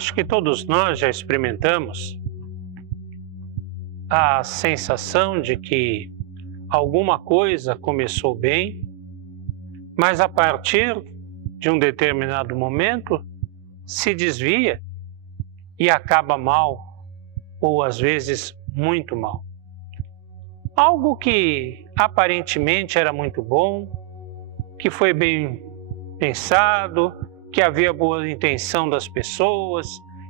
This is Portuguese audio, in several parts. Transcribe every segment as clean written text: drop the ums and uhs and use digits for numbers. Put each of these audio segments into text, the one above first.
acho que todos nós já experimentamos a sensação de que alguma coisa começou bem, mas a partir de um determinado momento se desvia e acaba mal, ou às vezes muito mal. Algo que aparentemente era muito bom, que foi bem pensado, que havia boa intenção das pessoas,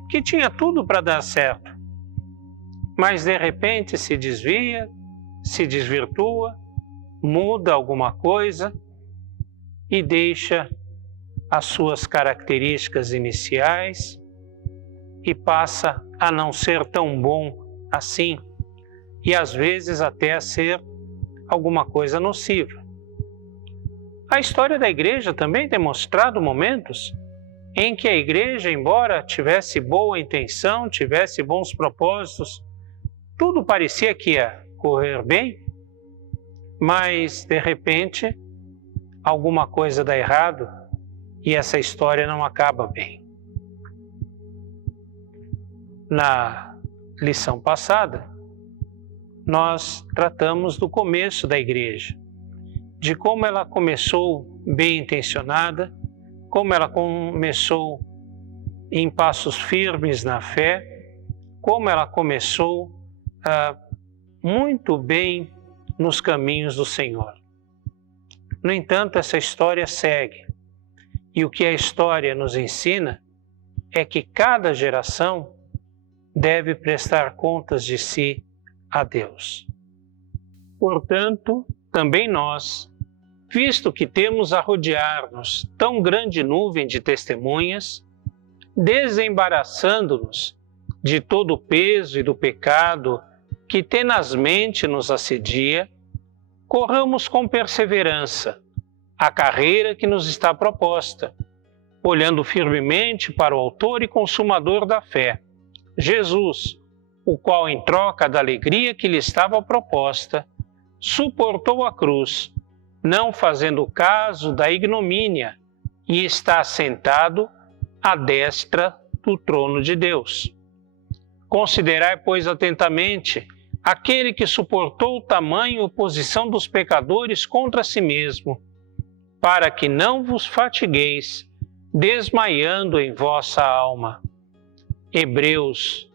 que tinha tudo para dar certo, mas de repente se desvia, se desvirtua, muda alguma coisa e deixa as suas características iniciais e passa a não ser tão bom assim e às vezes até a ser alguma coisa nociva. A história da igreja também tem mostrado momentos em que a igreja, embora tivesse boa intenção, tivesse bons propósitos, tudo parecia que ia correr bem, mas de repente alguma coisa dá errado e essa história não acaba bem. Na lição passada, nós tratamos do começo da igreja, de como ela começou bem intencionada, como ela começou em passos firmes na fé, como ela começou muito bem nos caminhos do Senhor. No entanto, essa história segue. E o que a história nos ensina é que cada geração deve prestar contas de si a Deus. Portanto, também nós, visto que temos a rodear-nos tão grande nuvem de testemunhas, desembaraçando-nos de todo o peso e do pecado que tenazmente nos assedia, corramos com perseverança a carreira que nos está proposta, olhando firmemente para o autor e consumador da fé, Jesus, o qual, em troca da alegria que lhe estava proposta, suportou a cruz, não fazendo caso da ignomínia, e está sentado à destra do trono de Deus. Considerai, pois, atentamente aquele que suportou tamanha oposição dos pecadores contra si mesmo, para que não vos fatigueis, desmaiando em vossa alma. Hebreus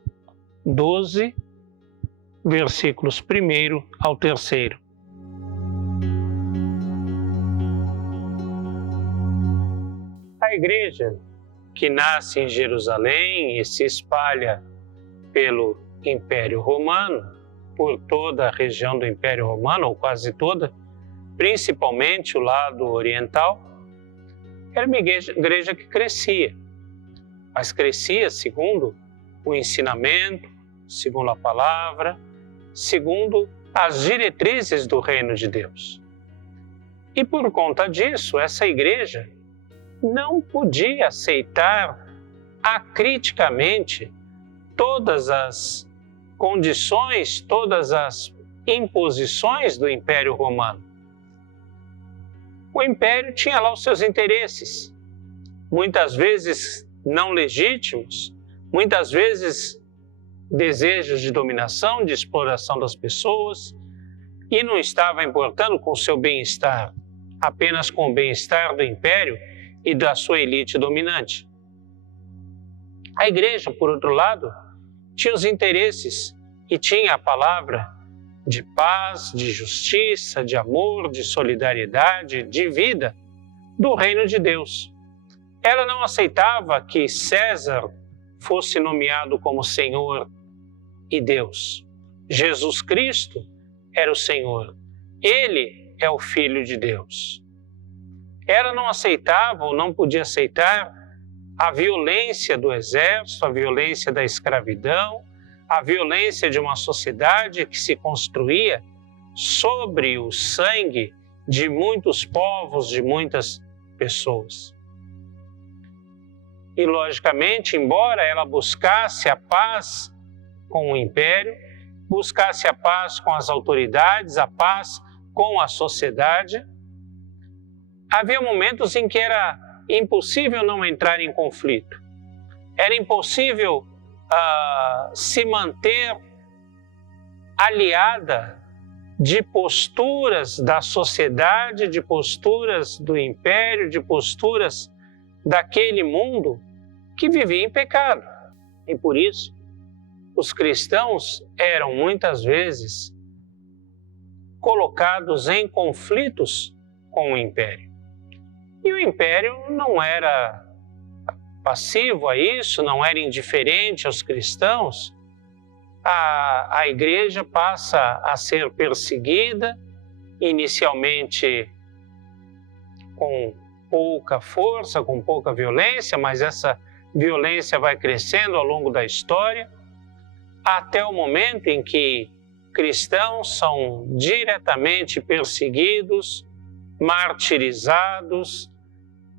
12, versículos 1 ao 3. A igreja, que nasce em Jerusalém e se espalha pelo Império Romano, por toda a região do Império Romano, ou quase toda, principalmente o lado oriental, era uma igreja que crescia, mas crescia segundo o ensinamento, segundo a palavra, segundo as diretrizes do reino de Deus. E por conta disso, essa igreja não podia aceitar acriticamente todas as condições, todas as imposições do Império Romano. O Império tinha lá os seus interesses, muitas vezes não legítimos, muitas vezes desejos de dominação, de exploração das pessoas, e não estava importando com o seu bem-estar, apenas com o bem-estar do Império e da sua elite dominante. A igreja, por outro lado, tinha os interesses e tinha a palavra de paz, de justiça, de amor, de solidariedade, de vida do reino de Deus. Ela não aceitava que César fosse nomeado como Senhor e Deus. Jesus Cristo era o Senhor. Ele é o Filho de Deus. Ela não aceitava ou não podia aceitar a violência do exército, a violência da escravidão, a violência de uma sociedade que se construía sobre o sangue de muitos povos, de muitas pessoas. E, logicamente, embora ela buscasse a paz com o império, buscasse a paz com as autoridades, a paz com a sociedade, havia momentos em que era impossível não entrar em conflito. Era impossível se manter aliada de posturas da sociedade, de posturas do império, de posturas daquele mundo que vivia em pecado. E por isso, os cristãos eram muitas vezes colocados em conflitos com o império. E o império não era passivo a isso, não era indiferente aos cristãos. A igreja passa a ser perseguida, inicialmente com pouca força, com pouca violência, mas essa violência vai crescendo ao longo da história, até o momento em que cristãos são diretamente perseguidos, martirizados,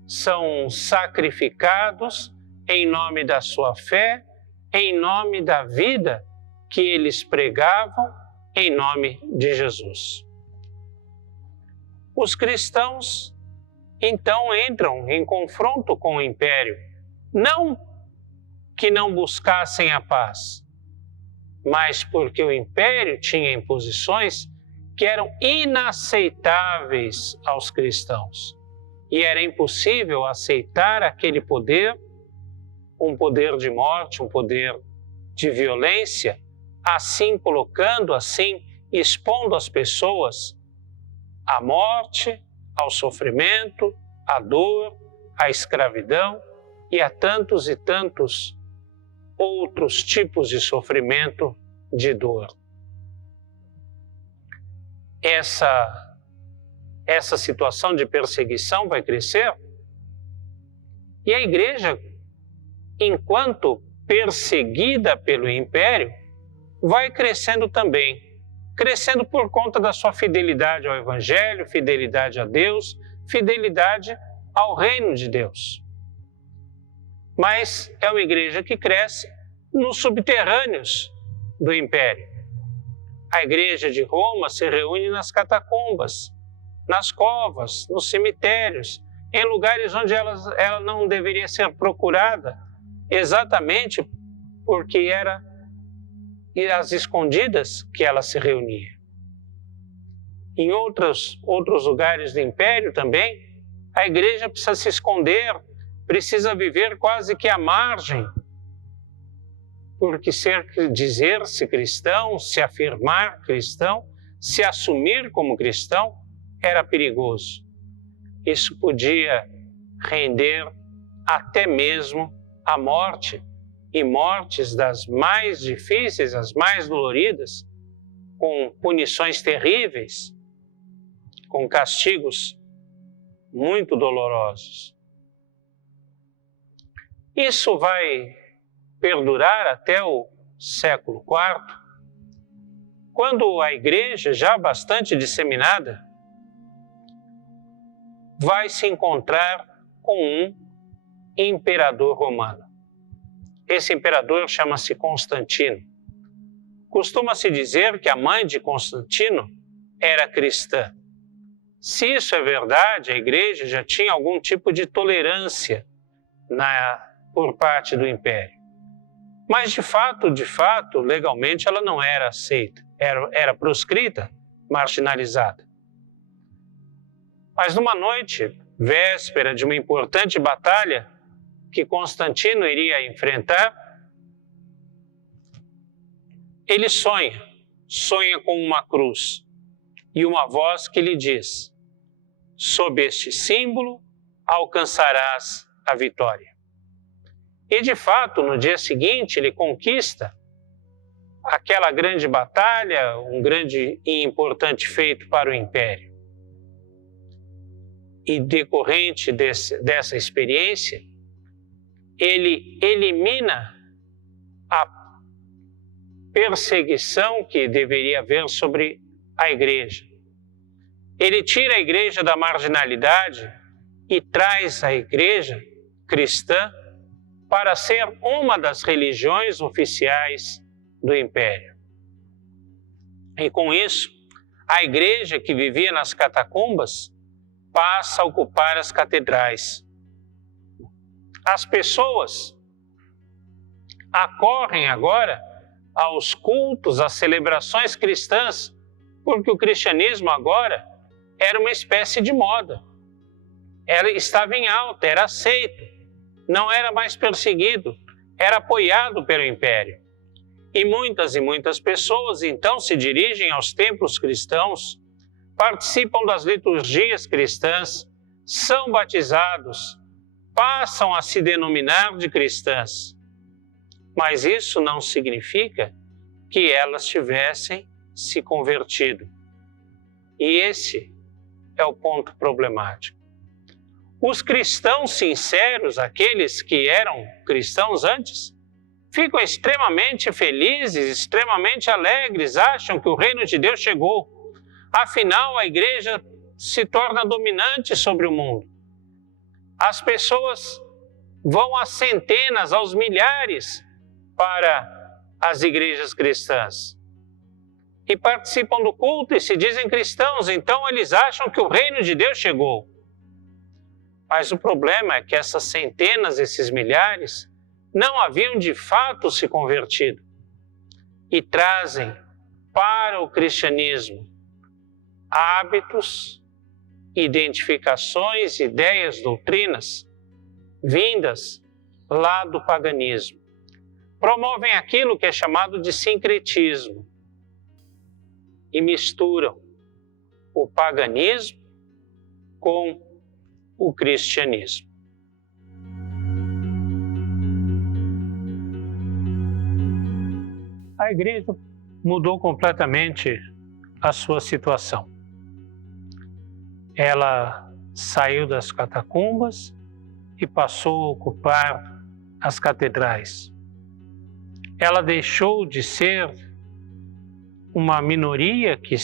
são sacrificados em nome da sua fé, em nome da vida que eles pregavam, em nome de Jesus. Os cristãos, então, entram em confronto com o império, não que não buscassem a paz, mas porque o império tinha imposições que eram inaceitáveis aos cristãos. E era impossível aceitar aquele poder, um poder de morte, um poder de violência, assim colocando, assim expondo as pessoas à morte, ao sofrimento, à dor, à escravidão e a tantos e tantos outros tipos de sofrimento, de dor. Essa situação de perseguição vai crescer e a igreja, enquanto perseguida pelo império, vai crescendo também, crescendo por conta da sua fidelidade ao Evangelho, fidelidade a Deus, fidelidade ao reino de Deus. Mas é uma igreja que cresce nos subterrâneos do império. A igreja de Roma se reúne nas catacumbas, nas covas, nos cemitérios, em lugares onde ela não deveria ser procurada, exatamente porque era às escondidas que ela se reunia. Em outros lugares do império também, a igreja precisa se esconder, precisa viver quase que à margem, porque dizer-se cristão, se afirmar cristão, se assumir como cristão, era perigoso. Isso podia render até mesmo a morte, e mortes das mais difíceis, as mais doloridas, com punições terríveis, com castigos muito dolorosos. Isso vai perdurar até o século IV, quando a igreja, já bastante disseminada, vai se encontrar com um imperador romano. Esse imperador chama-se Constantino. Costuma-se dizer que a mãe de Constantino era cristã. Se isso é verdade, a igreja já tinha algum tipo de tolerância por parte do império. Mas, de fato, legalmente ela não era aceita, era proscrita, marginalizada. Mas numa noite, véspera de uma importante batalha que Constantino iria enfrentar, ele sonha com uma cruz e uma voz que lhe diz: sob este símbolo alcançarás a vitória. E de fato, no dia seguinte, ele conquista aquela grande batalha, um grande e importante feito para o império. E decorrente dessa experiência, ele elimina a perseguição que deveria haver sobre a igreja. Ele tira a igreja da marginalidade e traz a igreja cristã para ser uma das religiões oficiais do império. E com isso, a igreja que vivia nas catacumbas passa a ocupar as catedrais. As pessoas acorrem agora aos cultos, às celebrações cristãs, porque o cristianismo agora era uma espécie de moda. Ela estava em alta, era aceito, não era mais perseguido, era apoiado pelo império. E muitas pessoas então se dirigem aos templos cristãos, participam das liturgias cristãs, são batizados, passam a se denominar de cristãs. Mas isso não significa que elas tivessem se convertido. E esse é o ponto problemático. Os cristãos sinceros, aqueles que eram cristãos antes, ficam extremamente felizes, extremamente alegres, acham que o reino de Deus chegou. Afinal, a igreja se torna dominante sobre o mundo. As pessoas vão às centenas, aos milhares para as igrejas cristãs. E participam do culto e se dizem cristãos, então eles acham que o reino de Deus chegou. Mas o problema é que essas centenas, esses milhares, não haviam de fato se convertido e trazem para o cristianismo hábitos, identificações, ideias, doutrinas vindas lá do paganismo. Promovem aquilo que é chamado de sincretismo e misturam o paganismo com o cristianismo. A igreja mudou completamente a sua situação. Ela saiu das catacumbas e passou a ocupar as catedrais. Ela deixou de ser uma minoria que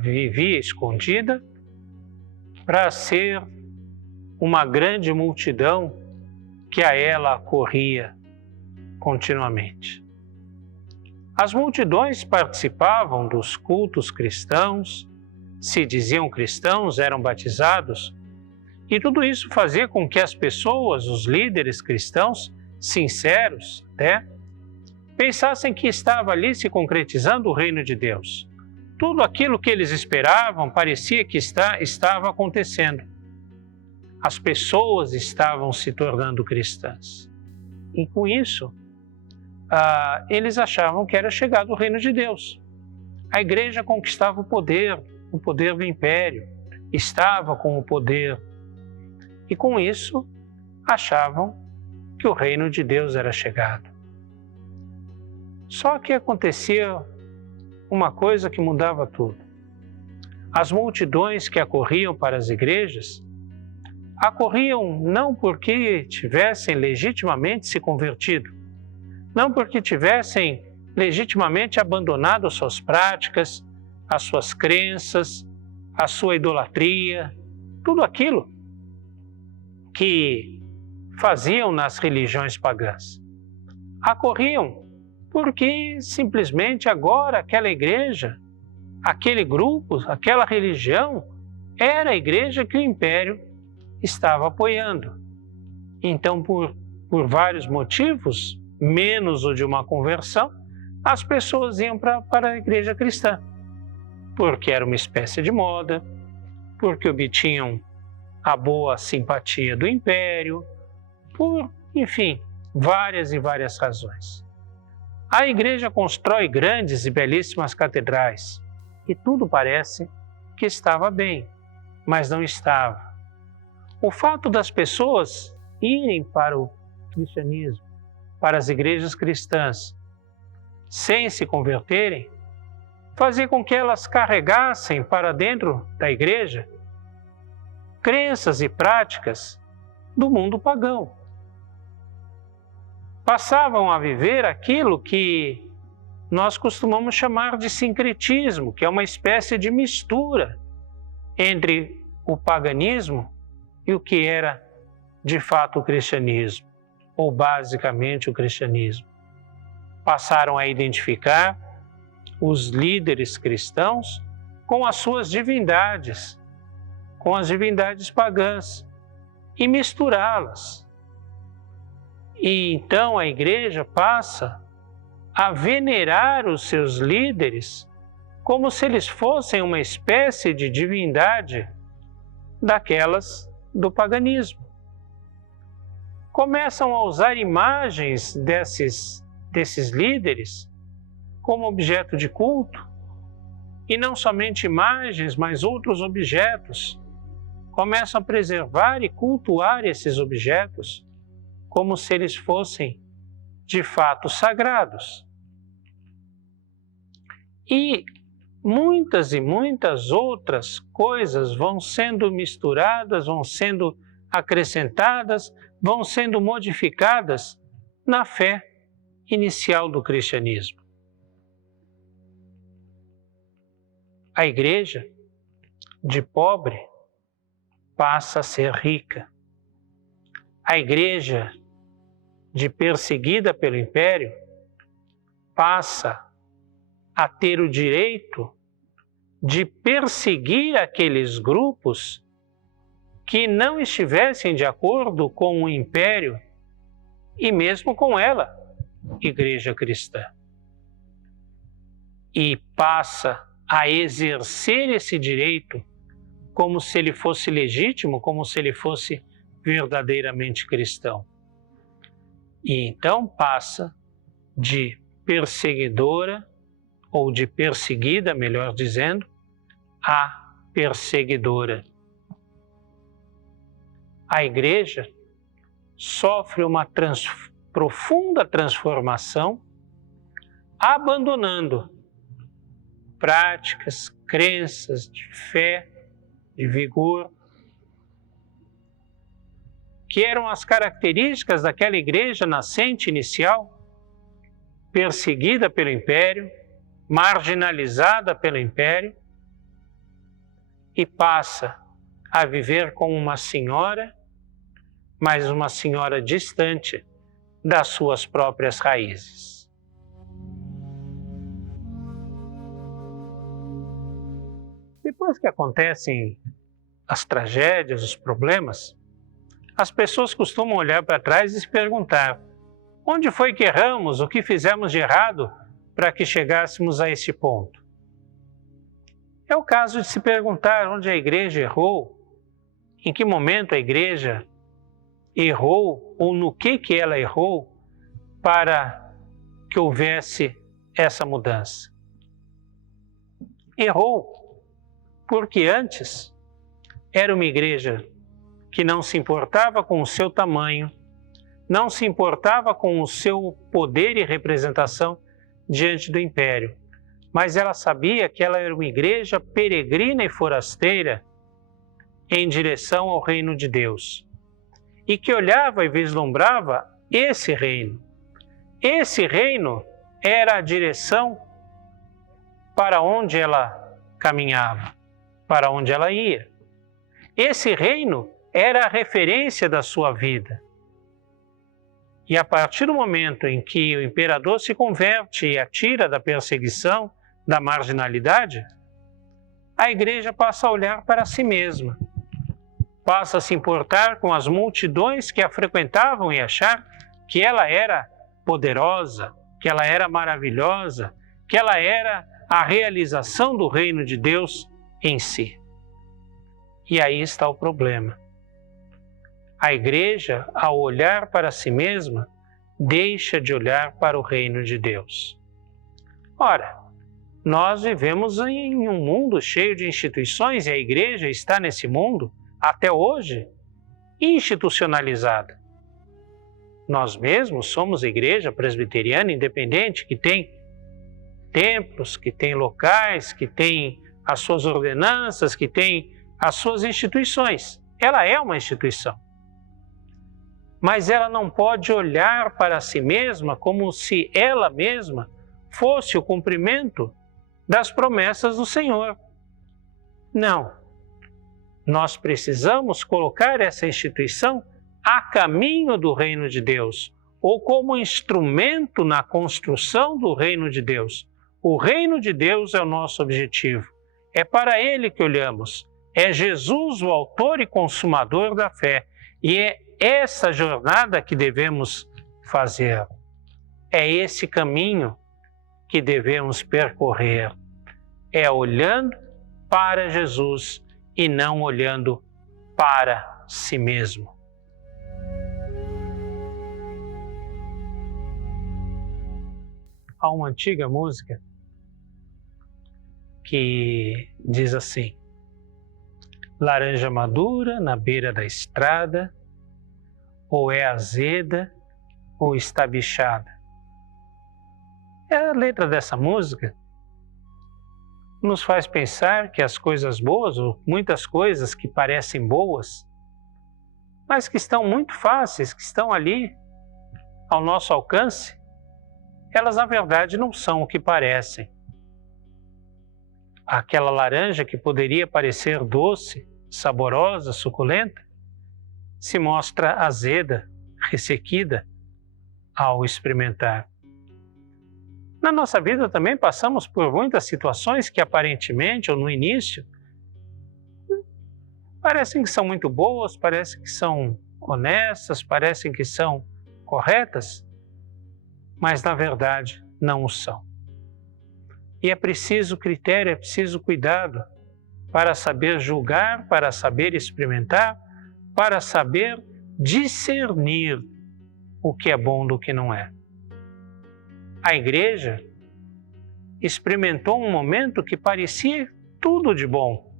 vivia escondida para ser uma grande multidão que a ela acorria continuamente. As multidões participavam dos cultos cristãos, se diziam cristãos, eram batizados, e tudo isso fazia com que as pessoas, os líderes cristãos, sinceros até, pensassem que estava ali se concretizando o reino de Deus. Tudo aquilo que eles esperavam parecia que estava acontecendo. As pessoas estavam se tornando cristãs. E com isso, eles achavam que era chegado o reino de Deus. A igreja conquistava o poder do império, estava com o poder. E com isso, achavam que o reino de Deus era chegado. Só que acontecia uma coisa que mudava tudo. As multidões que acorriam para as igrejas, acorriam não porque tivessem legitimamente se convertido, não porque tivessem legitimamente abandonado as suas práticas, as suas crenças, a sua idolatria, tudo aquilo que faziam nas religiões pagãs. Acorriam porque simplesmente agora aquela igreja, aquele grupo, aquela religião era a igreja que o império estava apoiando. Então, por vários motivos, menos o de uma conversão, as pessoas iam para a igreja cristã, porque era uma espécie de moda, porque obtinham a boa simpatia do império, enfim, várias e várias razões. A igreja constrói grandes e belíssimas catedrais, e tudo parece que estava bem, mas não estava. O fato das pessoas irem para o cristianismo, para as igrejas cristãs, sem se converterem, fazia com que elas carregassem para dentro da igreja crenças e práticas do mundo pagão. Passavam a viver aquilo que nós costumamos chamar de sincretismo, que é uma espécie de mistura entre o paganismo e o que era de fato o cristianismo, ou basicamente o cristianismo. Passaram a identificar os líderes cristãos com as suas divindades, com as divindades pagãs, e misturá-las. E então a igreja passa a venerar os seus líderes como se eles fossem uma espécie de divindade daquelas do paganismo. Começam a usar imagens desses líderes como objeto de culto, e não somente imagens, mas outros objetos. Começam a preservar e cultuar esses objetos como se eles fossem de fato sagrados. E muitas outras coisas vão sendo misturadas, vão sendo acrescentadas, vão sendo modificadas na fé inicial do cristianismo. A igreja, de pobre, passa a ser rica. A igreja, de perseguida pelo império, passa a ter o direito de perseguir aqueles grupos que não estivessem de acordo com o império e mesmo com ela, igreja cristã. E passa a exercer esse direito como se ele fosse legítimo, como se ele fosse verdadeiramente cristão. E então passa de perseguidora, ou de perseguida, melhor dizendo, a perseguidora. A igreja sofre uma profunda transformação, abandonando práticas, crenças de fé, de vigor, que eram as características daquela igreja nascente inicial, perseguida pelo império, marginalizada pelo império, e passa a viver como uma senhora, mas uma senhora distante das suas próprias raízes. Depois que acontecem as tragédias, os problemas, as pessoas costumam olhar para trás e se perguntar: onde foi que erramos? O que fizemos de errado para que chegássemos a este ponto? É o caso de se perguntar onde a igreja errou, em que momento a igreja errou ou no que ela errou para que houvesse essa mudança. Errou porque antes era uma igreja que não se importava com o seu tamanho, não se importava com o seu poder e representação diante do império, mas ela sabia que ela era uma igreja peregrina e forasteira em direção ao reino de Deus, e que olhava e vislumbrava esse reino. Esse reino era a direção para onde ela caminhava, para onde ela ia. Esse reino era a referência da sua vida. E a partir do momento em que o imperador se converte e a tira da perseguição, da marginalidade, a igreja passa a olhar para si mesma, passa a se importar com as multidões que a frequentavam e achar que ela era poderosa, que ela era maravilhosa, que ela era a realização do reino de Deus em si. E aí está o problema. A igreja, ao olhar para si mesma, deixa de olhar para o reino de Deus. Ora, nós vivemos em um mundo cheio de instituições e a igreja está nesse mundo, até hoje, institucionalizada. Nós mesmos somos igreja presbiteriana independente, que tem templos, que tem locais, que tem as suas ordenanças, que tem as suas instituições. Ela é uma instituição. Mas ela não pode olhar para si mesma como se ela mesma fosse o cumprimento das promessas do Senhor. Não. Nós precisamos colocar essa instituição a caminho do reino de Deus, ou como instrumento na construção do reino de Deus. O reino de Deus é o nosso objetivo. É para ele que olhamos. É Jesus o autor e consumador da fé. E é essa jornada que devemos fazer. É esse caminho que devemos percorrer. É olhando para Jesus e não olhando para si mesmo. Há uma antiga música que diz assim: laranja madura na beira da estrada, ou é azeda ou está bichada. A letra dessa música nos faz pensar que as coisas boas, ou muitas coisas que parecem boas, mas que estão muito fáceis, que estão ali ao nosso alcance, elas na verdade não são o que parecem. Aquela laranja que poderia parecer doce, saborosa, suculenta, se mostra azeda, ressequida ao experimentar. Na nossa vida também passamos por muitas situações que aparentemente, ou no início, parecem que são muito boas, parecem que são honestas, parecem que são corretas, mas na verdade não o são. E é preciso critério, é preciso cuidado para saber julgar, para saber experimentar, para saber discernir o que é bom do que não é. A igreja experimentou um momento que parecia tudo de bom.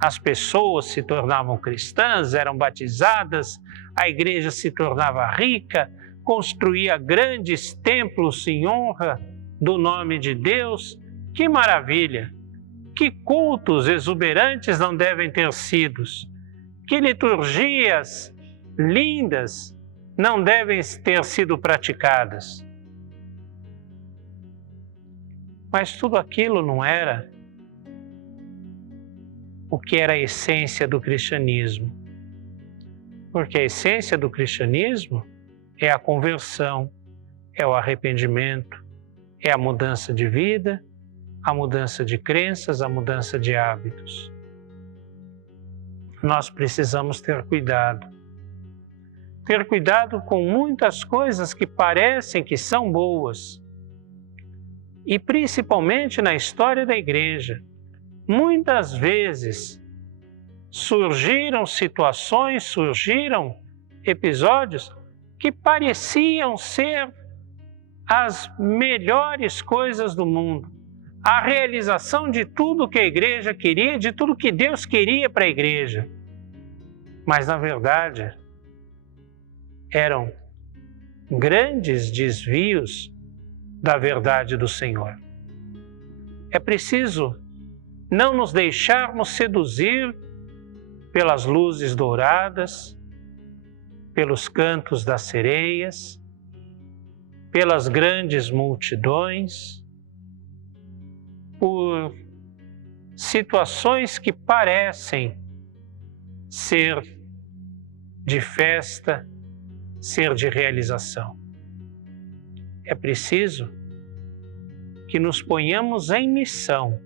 As pessoas se tornavam cristãs, eram batizadas, a igreja se tornava rica, construía grandes templos em honra do nome de Deus. Que maravilha! Que cultos exuberantes não devem ter sido! Que liturgias lindas não devem ter sido praticadas! Mas tudo aquilo não era o que era a essência do cristianismo. Porque a essência do cristianismo é a conversão, é o arrependimento, é a mudança de vida, a mudança de crenças, a mudança de hábitos. Nós precisamos ter cuidado. Ter cuidado com muitas coisas que parecem que são boas. E principalmente na história da igreja, muitas vezes surgiram situações, surgiram episódios que pareciam ser as melhores coisas do mundo, a realização de tudo que a igreja queria, de tudo que Deus queria para a igreja. Mas, na verdade, eram grandes desvios da verdade do Senhor. É preciso não nos deixarmos seduzir pelas luzes douradas, pelos cantos das sereias, pelas grandes multidões, por situações que parecem ser de festa, ser de realização. É preciso que nos ponhamos em missão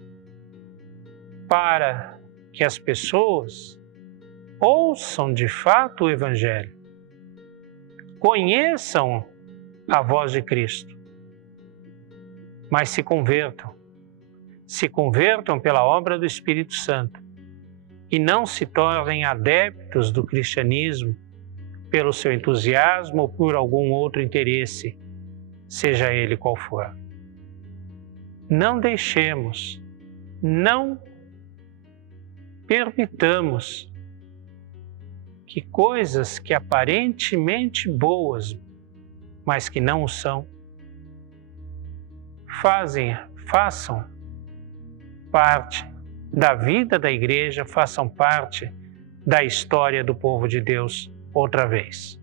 para que as pessoas ouçam de fato o Evangelho, conheçam a voz de Cristo, mas se convertam pela obra do Espírito Santo e não se tornem adeptos do cristianismo pelo seu entusiasmo ou por algum outro interesse, seja ele qual for. Não deixemos, não permitamos que coisas que aparentemente boas, mas que não o são, façam parte da vida da igreja, façam parte da história do povo de Deus outra vez.